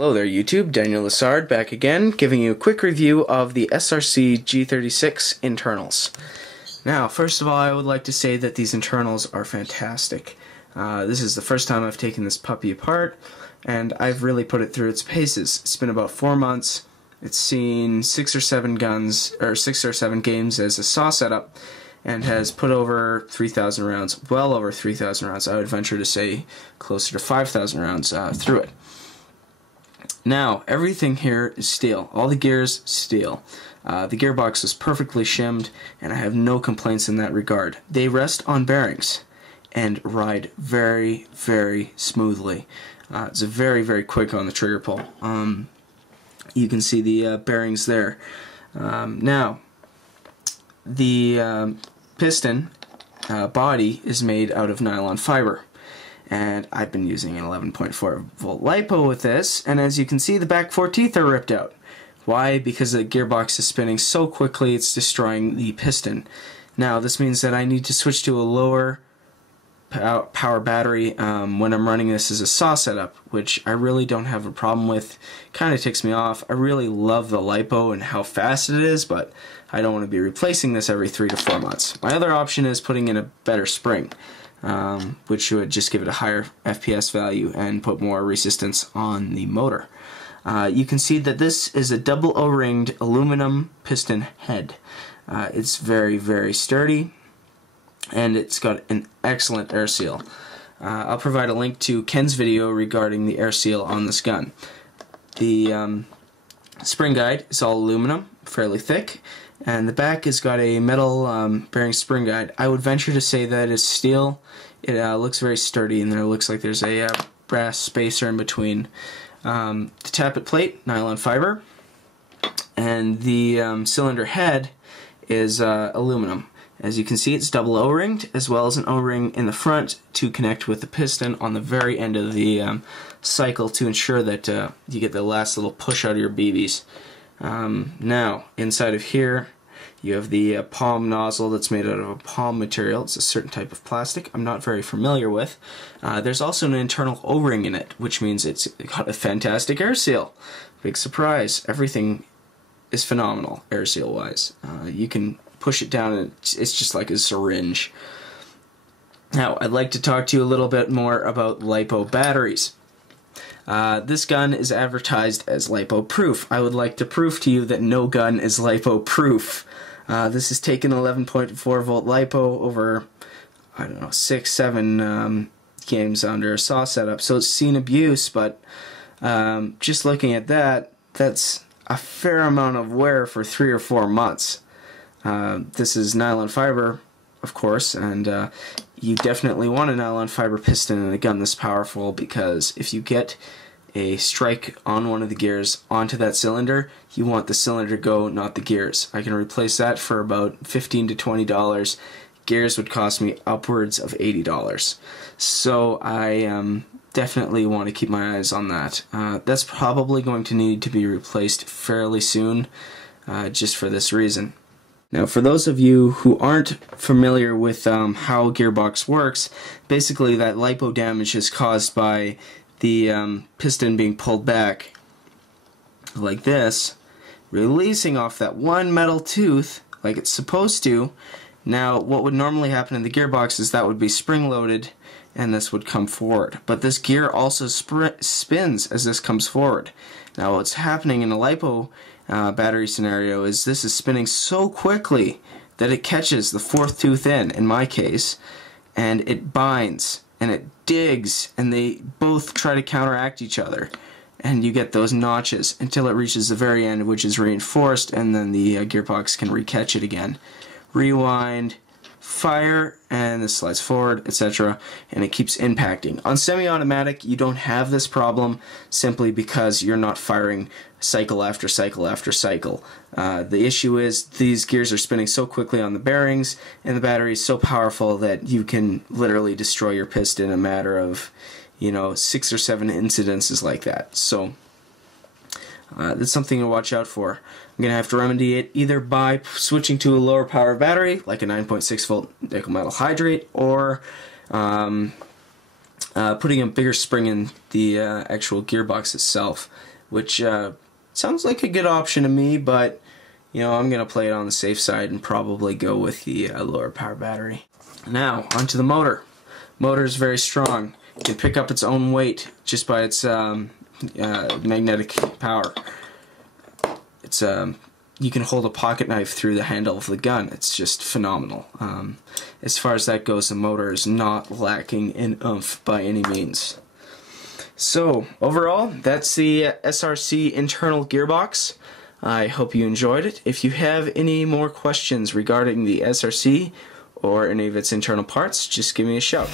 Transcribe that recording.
Hello there YouTube, Daniel Lessard back again, giving you a quick review of the SRC G36 internals. Now, first of all, I would like to say that these internals are fantastic. This is the first time I've taken this puppy apart, and I've really put it through its paces. It's been about 4 months. It's seen 6 or 7 games as a saw setup, and has put over 3,000 rounds, well over 3,000 rounds. I would venture to say closer to 5,000 rounds through it. Now, everything here is steel. All the gears, steel. The gearbox is perfectly shimmed, and I have no complaints in that regard. They rest on bearings and ride very, very smoothly. It's very, very quick on the trigger pull. You can see the bearings there. Now, the piston body is made out of nylon fiber. And I've been using an 11.4 volt Lipo with this, and as you can see, the back 4 teeth are ripped out. Why? Because the gearbox is spinning so quickly it's destroying the piston. Now, this means that I need to switch to a lower power battery when I'm running this as a saw setup, which I really don't have a problem with. Kind of ticks me off. I really love the Lipo and how fast it is, but I don't want to be replacing this every 3 to 4 months. My other option is putting in a better spring. Which would just give it a higher FPS value and put more resistance on the motor. You can see that this is a double O-ringed aluminum piston head. It's very, very sturdy, and it's got an excellent air seal. I'll provide a link to Ken's video regarding the air seal on this gun. The spring guide is all aluminum, fairly thick, and the back has got a metal bearing spring guide. I would venture to say that it's steel. It looks very sturdy, and there looks like there's a brass spacer in between. The tappet plate, nylon fiber, and the cylinder head is aluminum. As you can see, it's double O-ringed, as well as an O-ring in the front to connect with the piston on the very end of the cycle to ensure that you get the last little push out of your BBs. Now, inside of here, you have the palm nozzle that's made out of a palm material. It's a certain type of plastic I'm not very familiar with. There's also an internal O-ring in it, which means it's got a fantastic air seal. Big surprise. Everything is phenomenal, air seal wise. You can push it down and it's just like a syringe. Now, I'd like to talk to you a little bit more about Lipo batteries. This gun is advertised as Lipo proof. I would like to prove to you that no gun is Lipo proof. This has taken 11.4 volt Lipo over, I don't know, 6, 7 games under a saw setup, so it's seen abuse, but just looking at that, that's a fair amount of wear for 3 or 4 months. This is nylon fiber, of course, and you definitely want a nylon fiber piston in a gun this powerful, because if you get a strike on one of the gears onto that cylinder, you want the cylinder to go, not the gears. I can replace that for about $15 to $20. Gears would cost me upwards of $80. So I definitely want to keep my eyes on that. That's probably going to need to be replaced fairly soon, just for this reason. Now, for those of you who aren't familiar with how a gearbox works, basically that Lipo damage is caused by the piston being pulled back like this, releasing off that one metal tooth like it's supposed to. Now, what would normally happen in the gearbox is that would be spring-loaded and this would come forward. But this gear also spins as this comes forward. Now, what's happening in a Lipo battery scenario is this is spinning so quickly that it catches the 4th tooth in my case, and it binds and it digs, and they both try to counteract each other, and you get those notches until it reaches the very end, which is reinforced, and then the gearbox can recatch it again. Rewind, fire, and this slides forward, etc., and it keeps impacting. On semi-automatic, you don't have this problem simply because you're not firing cycle after cycle after cycle. The issue is these gears are spinning so quickly on the bearings, and the battery is so powerful that you can literally destroy your piston in a matter of, 6 or 7 incidences like that. So that's something to watch out for. I'm going to have to remedy it either by switching to a lower power battery, like a 9.6 volt nickel metal hydrate, or putting a bigger spring in the actual gearbox itself. which sounds like a good option to me, but you know, I'm going to play it on the safe side and probably go with the lower power battery. Now, onto the motor. Motor is very strong. It can pick up its own weight just by its magnetic power. It's you can hold a pocket knife through the handle of the gun. It's just phenomenal. As far as that goes, the motor is not lacking in oomph by any means. So, overall, that's the SRC internal gearbox. I hope you enjoyed it. If you have any more questions regarding the SRC or any of its internal parts, just give me a shout.